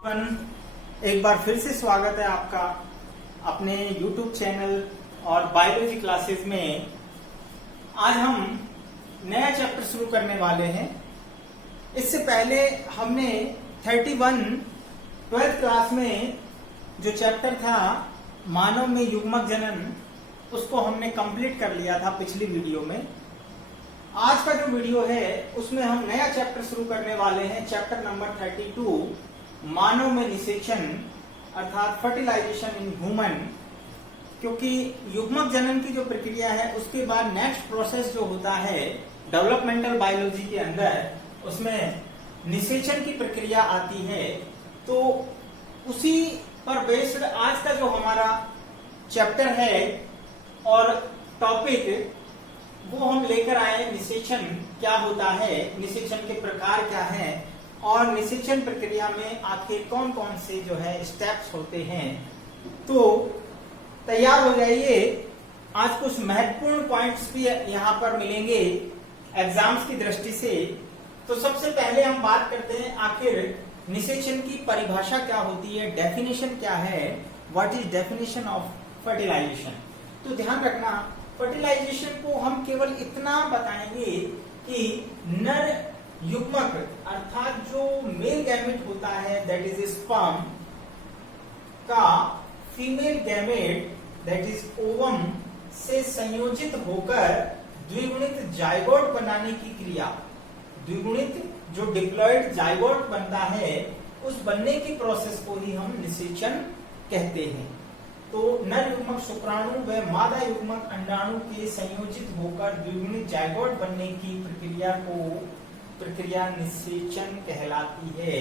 एक बार फिर से स्वागत है आपका अपने YouTube चैनल और बायोलॉजी क्लासेस में। आज हम नया चैप्टर शुरू करने वाले हैं। इससे पहले हमने 31 12th क्लास में जो चैप्टर था मानव में युग्मक जनन, उसको हमने कंप्लीट कर लिया था पिछली वीडियो में। आज का जो वीडियो है उसमें हम नया चैप्टर शुरू करने वाले हैं, चैप्टर नंबर 32, मानव में निषेचन अर्थात फर्टिलाइजेशन इन ह्यूमन। क्योंकि युग्मक जनन की जो प्रक्रिया है उसके बाद नेक्स्ट प्रोसेस जो होता है डेवलपमेंटल बायोलॉजी के अंदर, उसमें निषेचन की प्रक्रिया आती है। तो उसी पर बेस्ड आज का जो हमारा चैप्टर है और टॉपिक वो हम लेकर आए, निषेचन क्या होता है, निषेचन के प्रकार क्या है और निषेचन प्रक्रिया में आखिर कौन कौन से जो है स्टेप्स होते हैं। तो तैयार हो जाइए, आज कुछ महत्वपूर्ण पॉइंट्स भी यहाँ पर मिलेंगे एग्जाम्स की दृष्टि से। तो सबसे पहले हम बात करते हैं आखिर निषेचन की परिभाषा क्या होती है, डेफिनेशन क्या है, what is definition of fertilization. तो ध्यान रखना, फर्टिलाइजेशन को हम केवल इतना बताएंगे कि नर युग्मक अर्थात जो मेल गैमेट होता है दैट इज स्पर्म का female gamete that is ovum से संयोजित होकर द्विगुणित जाइगोट बनाने की क्रिया, द्विगुणित जो डिप्लॉयड जाइगोट बनता है उस बनने की प्रोसेस को ही हम निषेचन कहते हैं। तो नर युग्मक शुक्राणु व मादा युग्मक अंडाणु के संयोजित होकर द्विगुणित जाइगोट बनने की प्रक्रिया निषेचन कहलाती है।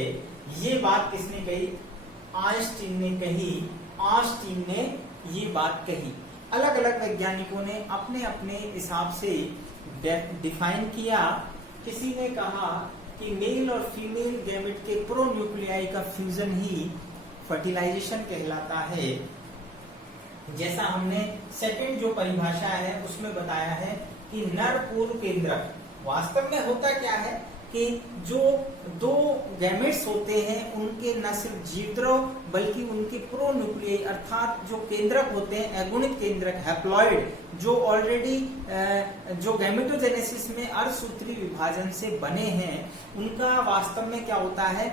ये बात किसने कही? आइंस्टीन ने कही। आइंस्टीन ने ये बात कही। अलग अलग वैज्ञानिकों ने अपने अपने हिसाब से डिफाइन किया। किसी ने कहा कि मेल और फीमेल गैमेट के प्रोन्यूक्लियाई का फ्यूजन ही फर्टिलाइजेशन कहलाता है। जैसा हमने सेकंड जो परिभाषा है उसमें बताया है कि नर पूर्व केंद्रक, वास्तव में होता क्या है कि जो दो गैमेट्स होते हैं उनके न सिर्फ जीवद्रव बल्कि उनके प्रोन्यूक्लियाई अर्थात जो केंद्रक होते हैं, अगुणित केंद्रक हैप्लॉइड, जो ऑलरेडी जो गैमेटोजेनेसिस में अर्धसूत्री विभाजन से बने हैं, उनका वास्तव में क्या होता है,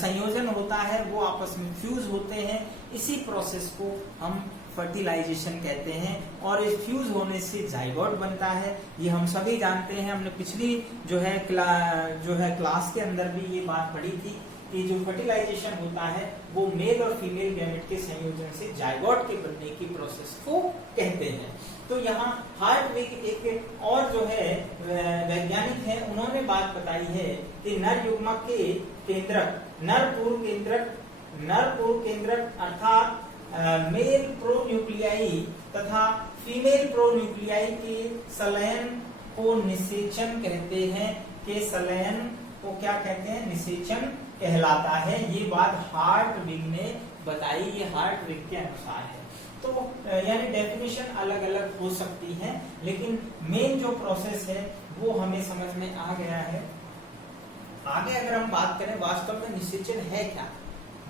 संयोजन होता है, वो आपस में फ्यूज होते हैं। इसी प्रोसेस को हम फर्टिलाइजेशन कहते हैं और इस फ्यूज होने से जाइगोट बनता है। ये हम सभी जानते हैं, हमने पिछली जो है क्लास के अंदर भी ये बात पढ़ी थी कि जो फर्टिलाइजेशन होता है वो मेल और फीमेल गैमेट के संयोजन से जाइगोट के बनने की प्रोसेस को कहते हैं। तो यहाँ हार्टविग एक और जो है वैज्ञानिक है, उन्होंने बात बताई है कि नर युग्मक के केंद्रक, नर पूर्व केंद्रक अर्थात मेल प्रोन्यूक्लियाई तथा फीमेल प्रोन्यूक्लियाई के संलयन को निषेचन कहते हैं। के संलयन को क्या कहते हैं? निषेचन कहलाता है। ये बात हार्टविग ने बताई, ये हार्टविग के अनुसार है। तो यानी डेफिनेशन अलग अलग हो सकती है, लेकिन मेन जो प्रोसेस है वो हमें समझ में आ गया है। आगे अगर हम बात करें वास्तव में निषेचन है क्या?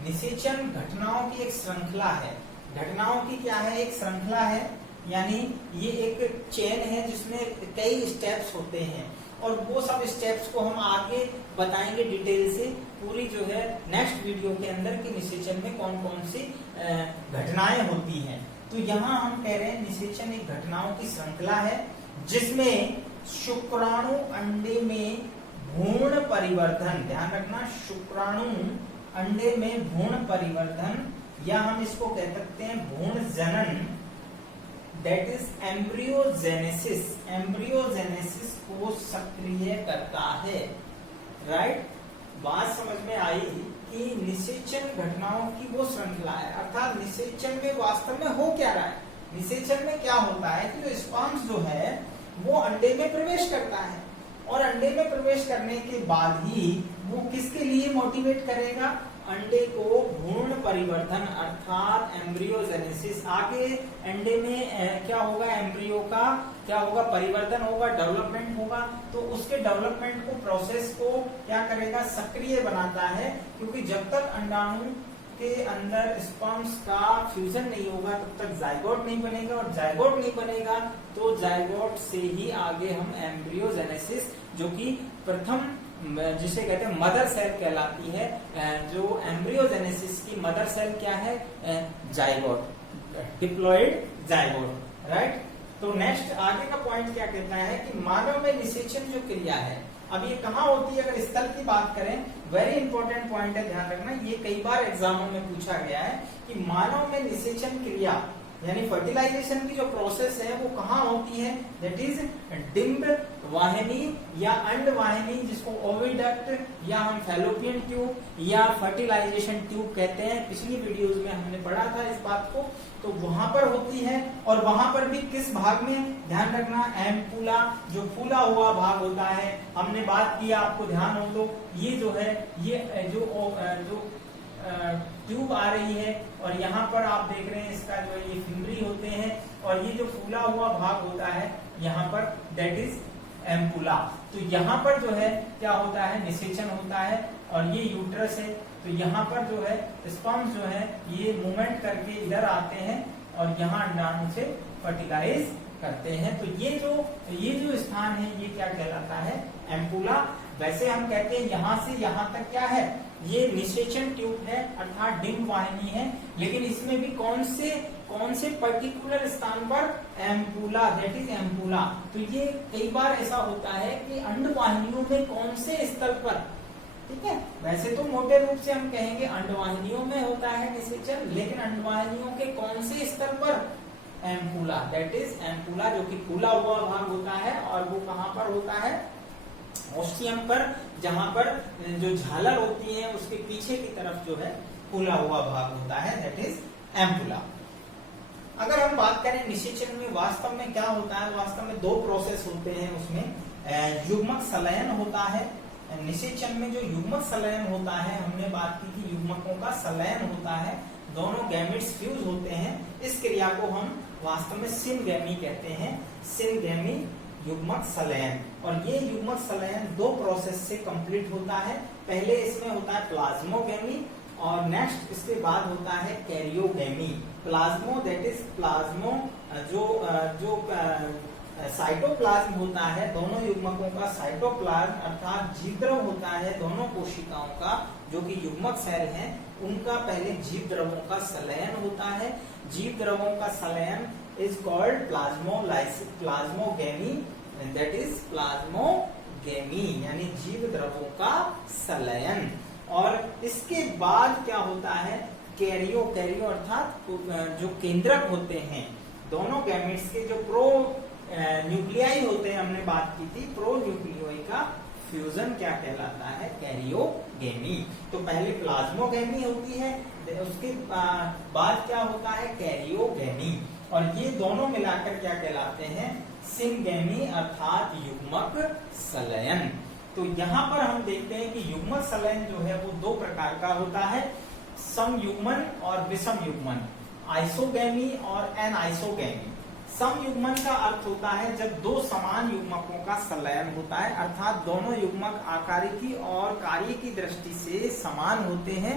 निषेचन घटनाओं की एक श्रृंखला है। घटनाओं की क्या है? एक श्रृंखला है, यानी ये एक चेन है जिसमें कई स्टेप्स होते हैं और वो सब स्टेप्स को हम आगे बताएंगे डिटेल से पूरी जो है नेक्स्ट वीडियो के अंदर कि निषेचन में कौन कौन सी घटनाएं होती हैं। तो यहाँ हम कह रहे हैं निषेचन एक घटनाओं की श्रृंखला है जिसमें शुक्राणु अंडे में भ्रूण परिवर्धन, ध्यान रखना, शुक्राणु अंडे में भ्रूण परिवर्धन या हम इसको कह सकते हैं भ्रूण जनन, दैट इज एम्ब्रियोजेनेसिस, एम्ब्रियोजेनेसिस को सक्रिय करता है। राइट? बात समझ में आई कि निषेचन घटनाओं की वो श्रृंखला है, अर्थात निषेचन में वास्तव में हो क्या रहा है। निषेचन में क्या होता है कि जो स्पर्म्स जो है वो अंडे में प्रवेश करता है और अंडे में प्रवेश करने के बाद ही वो किसके लिए मोटिवेट करेगा? अंडे को भ्रूण परिवर्धन अर्थात एम्ब्रियोजेनेसिस, आगे अंडे में क्या होगा, एम्ब्रियो का क्या होगा, परिवर्तन होगा, डेवलपमेंट होगा। तो उसके डेवलपमेंट को, प्रोसेस को क्या करेगा, सक्रिय बनाता है, क्योंकि जब तक अंडाणु के अंदर स्पर्म्स का फ्यूजन नहीं होगा तब तक जाइगोट नहीं बनेगा, और जाइगोट नहीं बनेगा तो जाइगोट से ही आगे हम एम्ब्रियोजेनेसिस, जो कि प्रथम जिसे कहते हैं मदर सेल कहलाती है, जो एम्ब्रियोजेनेसिस की मदर सेल क्या है, जाइगोट, डिप्लॉइड जाइगोट, राइट। तो नेक्स्ट आगे का पॉइंट क्या कहता है कि मानव में निषेचन जो क्रिया है, अब ये कहाँ होती है, अगर स्थल की बात करें, वेरी इंपॉर्टेंट पॉइंट है, ध्यान रखना, ये कई बार एग्जामों में पूछा गया है कि मानव में निषेचन क्रिया यानी फर्टिलाइजेशन की जो प्रोसेस है वो कहाँ होती है, दैट इज डिंब वाहिनी या अंड वाहिनी, जिसको ओविडक्ट या हम फैलोपियन ट्यूब या फर्टिलाइजेशन ट्यूब कहते हैं। पिछली वीडियोस में हमने पढ़ा था इस बात को, तो वहां पर होती है, और वहां पर भी किस भाग में, ध्यान रखना, एम्पुला, जो फूला हुआ भाग होता है, हमने बात किया, आपको ध्यान हो तो ये जो है, ये जो ट्यूब आ रही है, और यहाँ पर आप देख रहे हैं इसका जो ये फिम्बरी होते हैं, और ये जो फूला हुआ भाग होता है यहाँ पर, दैट इज एम्पुला। तो यहाँ पर जो है क्या होता है, निषेचन होता है, और ये यूट्रस है। तो यहाँ पर जो है स्पर्म्स जो है ये मूवमेंट करके इधर आते हैं और यहाँ अंडाणु से फर्टिलाइज करते हैं। तो ये जो स्थान है ये क्या कहलाता है, एम्पुला। वैसे हम कहते हैं यहाँ से यहाँ तक क्या है, ये निषेचन ट्यूब है अर्थात डिंब वाहिनी है, लेकिन इसमें भी कौन से पर्टिकुलर स्थान पर, एम्पुला, दैट इज एम्पुला। तो ये कई बार ऐसा होता है कि अंड वाहिनियों में कौन से स्तर पर, ठीक है, वैसे तो मोटे रूप से हम कहेंगे अंडवाहिनियों में होता है निषेचन, लेकिन अंडवाहिनियों के कौन से स्तर पर, एम्पुला, दैट इज एम्पुला, जो कि फूला हुआ भाग होता है, और वो कहाँ पर होता है, ओस्टियम पर, जहां पर जो झालर होती है उसके पीछे की तरफ जो है फूला हुआ भाग होता है, दैट इज एम्पुला। अगर हम बात करें निषेचन में वास्तव में क्या होता है, वास्तव में दो प्रोसेस होते हैं उसमें, युग्मक संलयन होता है। निषेचन में जो युग्मक संलयन होता है, हमने बात की थी युग्मकों का संलयन होता है, दोनों गैमेट्स फ्यूज होते हैं, इस क्रिया को हम वास्तव में सिनगैमी कहते हैं, सिनगैमी युग्मक संलयन। और ये युग्मक संलयन दो प्रोसेस से कंप्लीट होता है, पहले इसमें होता है प्लाज्मोगैमी, और नेक्स्ट इसके बाद होता है कैरियोगैमी। प्लाज्मो दैट इज प्लाज्मो, जो साइटोप्लाज्म होता है, दोनों युग्मकों का साइटोप्लाज्म अर्थात जीवद्रव होता है, दोनों कोशिकाओं का जो कि युग्मक सेल हैं उनका पहले जीवद्रवों का संलयन होता है। जीवद्रवों का संलयन is called plasmogamy, that is plasmogamy यानी जीवद्रवों का संलयन। और इसके बाद क्या होता है, कैरियो अर्थात जो केंद्रक होते हैं, दोनों गैमेट्स के जो प्रो न्यूक्लियाई होते हैं, हमने बात की थी, प्रो न्यूक्लियोई का फ्यूजन क्या कहलाता है, कैरियोगेमी। तो पहले प्लाज्मोगेमी होती है, उसके बाद क्या होता है, कैरियोगेमी, और ये दोनों मिलाकर क्या कहलाते हैं, सिनगेमी अर्थात युग्मक संलयन। तो यहाँ पर हम देखते हैं कि युग्मक संलयन जो है वो दो प्रकार का होता है, समयुग्मन और विषम युग्मन, आइसोगेमी और एनाइसोगेमी। समयुग्मन का अर्थ होता है जब दो समान युग्मकों का संलयन होता है, अर्थात दोनों युग्मक आकारिकी और कार्य की दृष्टि से समान होते हैं,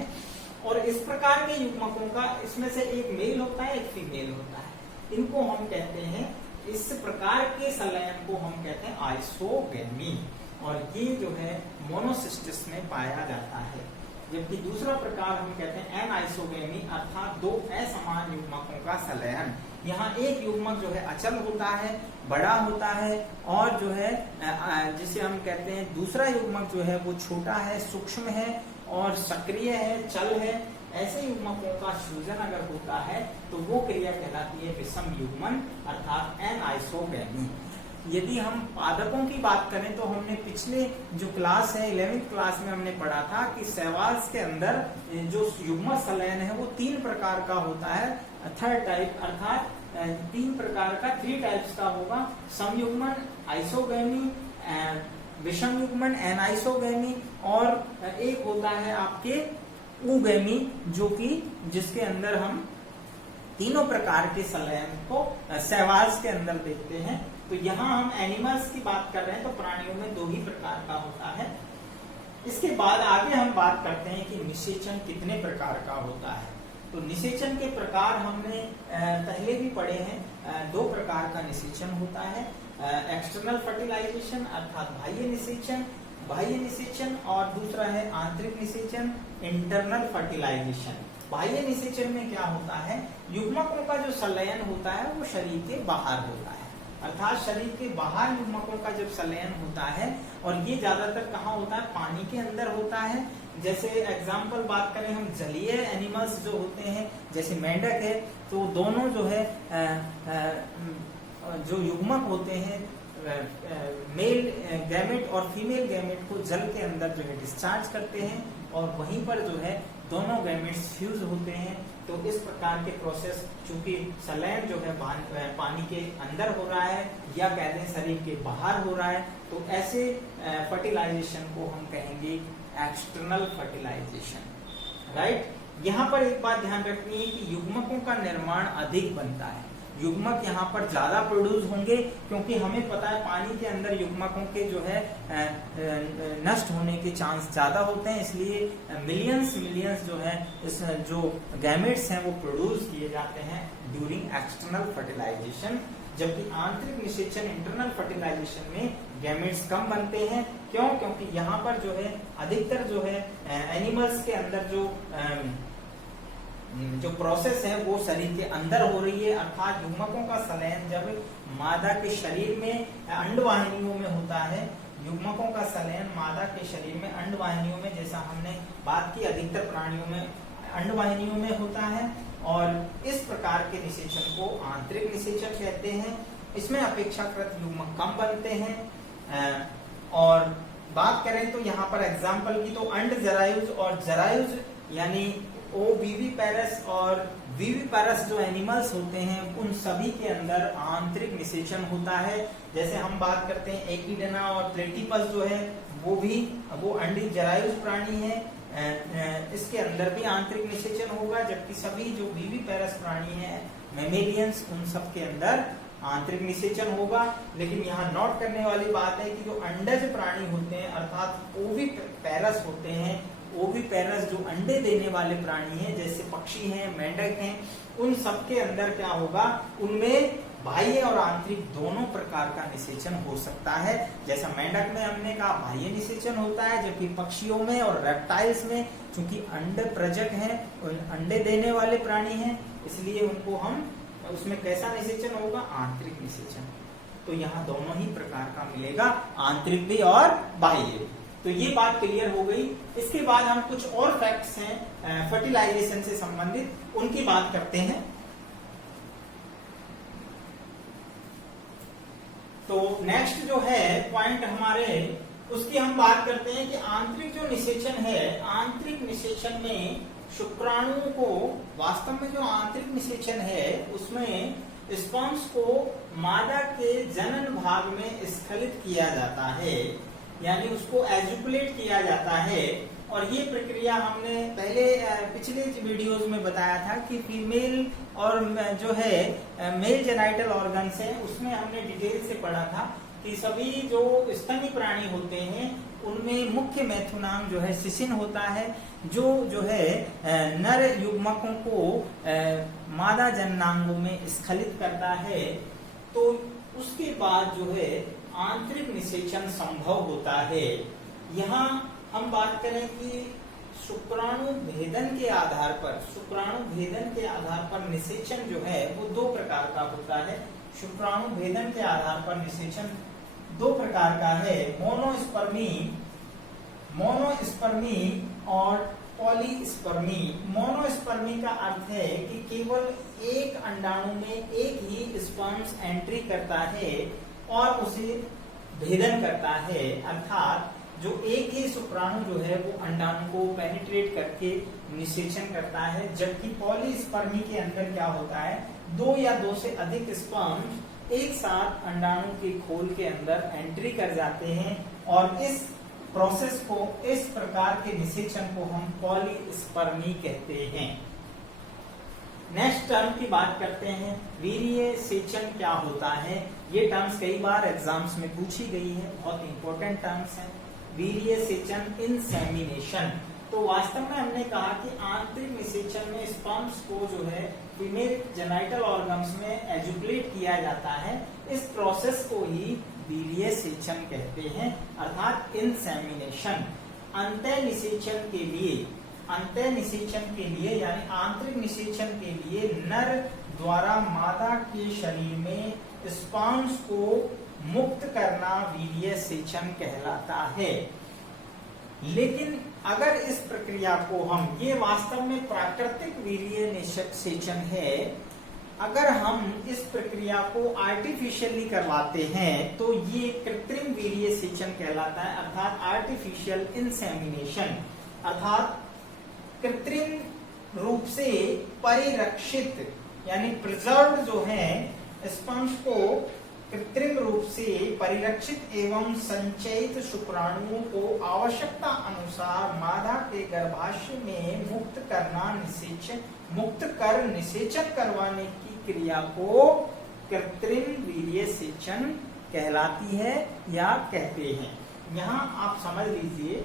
और इस प्रकार के युग्मकों का इसमें से एक मेल होता है एक फीमेल होता है, इनको हम कहते हैं, इस प्रकार के संलयन को हम कहते हैं आइसोगेमी, और ये जो है मोनोसिस्टिस में पाया जाता है। जबकि दूसरा प्रकार हम कहते हैं एनाइसोगेमी अर्थात दो असमान युग्मकों का संलयन। यहाँ एक युग्मक जो है अचल होता है, बड़ा होता है, और जो है जिसे हम कहते हैं दूसरा युग्मक जो है वो छोटा है, सूक्ष्म है और सक्रिय है, चल है। ऐसे युग्मकों का फ्यूजन अगर होता है तो वो क्रिया कहलाती है विषम युग्मन अर्थात एनाइसोगेमी। यदि हम पादपों की बात करें तो हमने पिछले जो क्लास है 11वीं क्लास में हमने पढ़ा था कि शैवाल के अंदर जो युग्मक संलयन है वो तीन प्रकार का होता है, थर्ड टाइप अर्थात तीन प्रकार का, 3 टाइप्स का होगा, समयुग्मन, आइसोगेमी, विषम युग्मन एनाइसोगेमी, और एक होता है आपके ऊगैमी, जो कि जिसके अंदर हम तीनों प्रकार के संलयन को सहवास के अंदर देखते हैं। तो यहाँ हम एनिमल्स की बात कर रहे हैं, तो प्राणियों में दो ही प्रकार का होता है। इसके बाद आगे हम बात करते हैं कि निषेचन कितने प्रकार का होता है। तो निषेचन के प्रकार हमने पहले भी पढ़े हैं। दो प्रकार का निषेचन होता है, एक्सटर्नल फर्टिलाइजेशन अर्थात बाह्य निषेचन, और दूसरा है आंतरिक निषेचन, इंटरनल फर्टिलाइजेशन। बाह्य निषेचन में क्या होता है, युग्मकों का जो संलयन होता है वो शरीर के बाहर होता है, अर्थात शरीर के बाहर युग्मकों का जब संलयन होता है, और ये ज्यादातर कहाँ होता है, पानी के अंदर होता है। जैसे एग्जाम्पल बात करें हम, जलीय एनिमल्स जो होते हैं जैसे मेंढक है, तो दोनों जो है जो युग्मक होते हैं मेल गैमेट और फीमेल गैमेट को जल के अंदर जो है डिस्चार्ज करते हैं, और वहीं पर जो है दोनों गैमेट्स फ्यूज होते हैं। तो इस प्रकार के प्रोसेस, चूंकि संलयन जो है पानी के अंदर हो रहा है या कहते हैं शरीर के बाहर हो रहा है, तो ऐसे फर्टिलाइजेशन को हम कहेंगे एक्सटर्नल फर्टिलाइजेशन, राइट। यहाँ पर एक बात ध्यान रखनी है कि युग्मकों का निर्माण अधिक बनता है, युग्मक यहाँ पर ज्यादा प्रोड्यूस होंगे, क्योंकि हमें पता है पानी के अंदर युग्मकों के जो है नष्ट होने के चांस ज्यादा होते हैं, इसलिए मिलियंस जो है इस जो गैमेट्स हैं वो प्रोड्यूस किए जाते हैं ड्यूरिंग एक्सटर्नल फर्टिलाइजेशन। जबकि आंतरिक निषेचन इंटरनल फर्टिलाइजेशन में गैमेट्स कम बनते हैं। क्यों? क्योंकि यहाँ पर जो है अधिकतर जो है एनिमल्स के अंदर जो प्रोसेस है वो शरीर के अंदर हो रही है, अर्थात युग्मकों का संलयन जब मादा के शरीर में अंडवाहिनियों में होता है, युग्मकों का संलयन मादा के शरीर में अंडवाहिनियों में, जैसा हमने बात की अधिकतर प्राणियों में अंडवाहिनियों में होता है, और इस प्रकार के निषेचन को आंतरिक निषेचन कहते हैं। इसमें अपेक्षाकृत युग्मक कम बनते हैं। और बात करें तो यहाँ पर एग्जाम्पल की, तो अंड जरायुज और जरायुज यानी ओविविपेरस और विविपेरस जो एनिमल्स होते हैं उन सभी के अंदर आंतरिक निषेचन होता है। जैसे हम बात करते हैं एकिडना और प्लेटिपस जो है वो अंडी जरायुज प्राणी है, इसके अंदर भी आंतरिक निषेचन होगा। जबकि सभी जो विविपेरस प्राणी है मैमेलियंस, उन सब के अंदर आंतरिक निषेचन होगा। लेकिन यहाँ नोट करने वाली बात है कि जो अंडज प्राणी होते हैं अर्थात ओविपेरस होते हैं, ओविपेरस जो अंडे देने वाले प्राणी हैं जैसे पक्षी हैं, मेंढक हैं, उन सब के अंदर क्या होगा, उनमें बाह्य और आंतरिक दोनों प्रकार का निषेचन हो सकता है। जैसा मेंढक में हमने कहा बाह्य निषेचन होता है, जबकि पक्षियों में और रेप्टाइल्स में चूंकि अंड प्रजक हैं, अंडे देने वाले प्राणी हैं, इसलिए उनको हम उसमें कैसा निषेचन होगा, आंतरिक निषेचन। तो यहाँ दोनों ही प्रकार का मिलेगा, आंतरिक भी और बाह्य। तो ये बात क्लियर हो गई। इसके बाद हम कुछ और फैक्ट्स हैं फर्टिलाइजेशन से संबंधित, उनकी बात करते हैं। तो नेक्स्ट जो है पॉइंट हमारे, उसकी हम बात करते हैं कि आंतरिक जो निषेचन है, आंतरिक निषेचन में शुक्राणुओं को, वास्तव में जो आंतरिक निषेचन है उसमें स्पर्म्स को मादा के जनन भाग में स्खलित किया जाता है, यानी उसको एजुकुलेट किया जाता है। और ये प्रक्रिया हमने पहले पिछले वीडियोस में बताया था कि फीमेल और जो है मेल जेनाइटल ऑर्गन्स हैं, उसमें हमने डिटेल से पढ़ा था कि सभी जो स्तनी प्राणी होते हैं उनमें मुख्य मैथुनाम जो है सिसिन होता है, जो है नर युग्मकों को मादा जननांगों में स्खलित करता है। तो उसके बाद जो है आंतरिक निषेचन संभव होता है। यहाँ हम बात करें कि शुक्राणु भेदन के आधार पर निषेचन जो है वो दो प्रकार का होता है। शुक्राणु भेदन के आधार पर निषेचन दो प्रकार का है, मोनोस्पर्मी और पॉलीस्पर्मी। मोनोस्पर्मी का अर्थ है कि केवल एक अंडाणु में एक ही स्पर्म्स एंट्री करता है और उसे भेदन करता है, अर्थात जो एक ही शुक्राणु जो है वो अंडाणु को पेनिट्रेट करके निषेचन करता है। जबकि पॉलीस्पर्मी के अंदर क्या होता है, दो या दो से अधिक स्पर्म एक साथ अंडाणु के खोल के अंदर एंट्री कर जाते हैं और इस प्रोसेस को, इस प्रकार के निषेचन को हम पॉलीस्पर्मी कहते हैं। नेक्स्ट टर्म की बात करते हैं, वीर्य सेचन क्या होता है। ये टर्म्स कई बार एग्जाम्स में पूछी गई है, बहुत इंपॉर्टेंट टर्म्स हैं। वीर्य सेचन, इंसेमिनेशन। तो वास्तव में हमने कहा कि आंतरिक निषेचन में स्पर्म्स को जो है फीमेल जेनाइटल ऑर्गन्स में एजुकेट किया जाता है। इस प्रोसेस को ही वीर्य सेचन कहते हैं, अर्थात इंसेमिनेशन। अंतः निषेचन के लिए यानी आंतरिक निषेचन के लिए नर द्वारा मादा के शरीर में स्पर्म्स को मुक्त करना वीर्य सेचन कहलाता है। लेकिन अगर इस प्रक्रिया को हम, ये वास्तव में प्राकृतिक वीर्य सेचन है, अगर हम इस प्रक्रिया को आर्टिफिशियली करवाते हैं तो ये कृत्रिम वीर्य सेचन कहलाता है, अर्थात आर्टिफिशियल इंसेमिनेशन। अर्थात कृत्रिम रूप से परिरक्षित यानी प्रिजर्व्ड जो है स्पर्म्स को कृत्रिम रूप से परिरक्षित एवं संचयित शुक्राणुओं को आवश्यकता अनुसार मादा के गर्भाशय में मुक्त कर निषेचन करवाने की क्रिया को कृत्रिम वीर्य सेचन कहलाती है या कहते हैं। यहाँ आप समझ लीजिए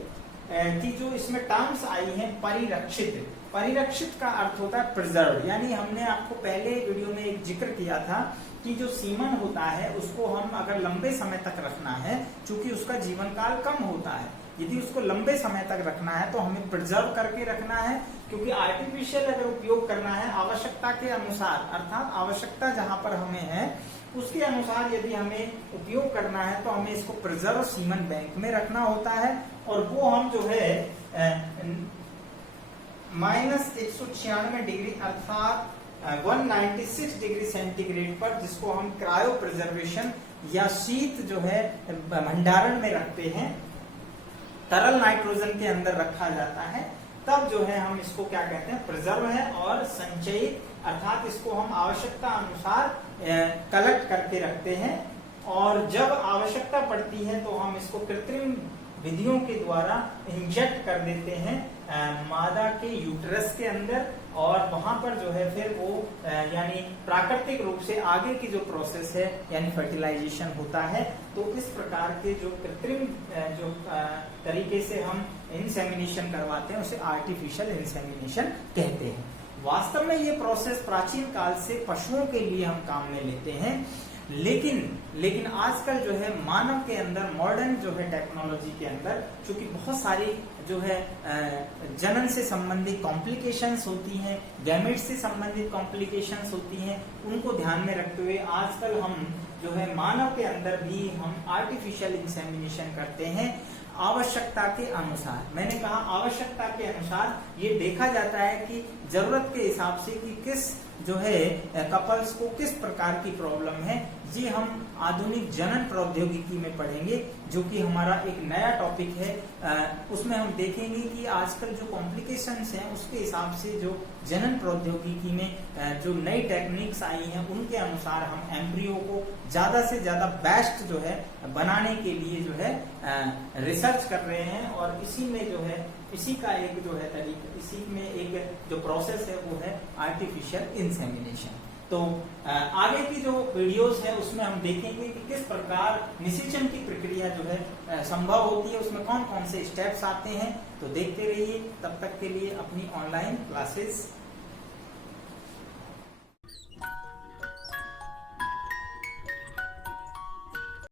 कि जो इसमें टर्म्स आई हैं, परिरक्षित का अर्थ होता है प्रिजर्व, यानी हमने आपको पहले वीडियो में एक जिक्र किया था कि जो सीमन होता है उसको हम अगर लंबे समय तक रखना है, चूंकि उसका जीवन काल कम होता है, यदि उसको लंबे समय तक रखना है तो हमें प्रिजर्व करके रखना है, क्योंकि आर्टिफिशियल अगर उपयोग करना है आवश्यकता के अनुसार, अर्थात आवश्यकता जहां पर हमें है उसके अनुसार यदि हमें उपयोग करना है तो हमें इसको प्रिजर्व सीमन बैंक में रखना होता है। और वो हम जो है -196 डिग्री अर्थात 196 डिग्री सेंटीग्रेड पर, जिसको हम क्रायो प्रिजर्वेशन या शीत जो है भंडारण में रखते हैं, तरल नाइट्रोजन के अंदर रखा जाता है, तब जो है हम इसको क्या कहते हैं, प्रिजर्व है। और संचयित अर्थात इसको हम आवश्यकता अनुसार कलेक्ट करके रखते हैं, और जब आवश्यकता पड़ती है तो हम इसको कृत्रिम विधियों के द्वारा इंजेक्ट कर देते हैं मादा के यूट्रस के अंदर, और वहां पर जो है फिर वो यानी प्राकृतिक रूप से आगे की जो प्रोसेस है यानी फर्टिलाइजेशन होता है। तो इस प्रकार के जो कृत्रिम जो तरीके से हम इंसेमिनेशन करवाते हैं उसे आर्टिफिशियल इंसेमिनेशन कहते हैं। वास्तव में ये प्रोसेस प्राचीन काल से पशुओं के लिए हम काम में लेते हैं, लेकिन आजकल जो है मानव के अंदर, मॉडर्न जो है टेक्नोलॉजी के अंदर, चूंकि बहुत सारी जो है जनन से संबंधित कॉम्प्लिकेशंस होती हैं, गैमेट्स से संबंधित कॉम्प्लिकेशंस होती हैं, उनको ध्यान में रखते हुए आजकल हम जो है मानव के अंदर भी हम आर्टिफिशियल इंसेमिनेशन करते हैं आवश्यकता के अनुसार। मैंने कहा आवश्यकता के अनुसार, ये देखा जाता है कि जरूरत के हिसाब से कि किस जो है कपल्स को किस प्रकार की प्रॉब्लम है, ये हम आधुनिक जनन प्रौद्योगिकी में पढ़ेंगे, जो कि हमारा एक नया टॉपिक है। उसमें हम देखेंगे कि आजकल जो कॉम्प्लिकेशंस हैं उसके हिसाब से जो जनन प्रौद्योगिकी में जो नई टेक्निक्स आई हैं उनके अनुसार हम एम्ब्रियो को ज्यादा से ज्यादा बेस्ट जो है बनाने के लिए जो है रिसर्च कर रहे हैं, और इसी में जो है इसी का एक जो है तरीका, इसी में एक जो प्रोसेस है वो है आर्टिफिशियल इंसेमिनेशन। तो आगे की जो वीडियोस है उसमें हम देखेंगे कि किस प्रकार निषेचन की प्रक्रिया जो है संभव होती है, उसमें कौन कौन से स्टेप्स आते हैं। तो देखते रहिए, तब तक के लिए अपनी ऑनलाइन क्लासेस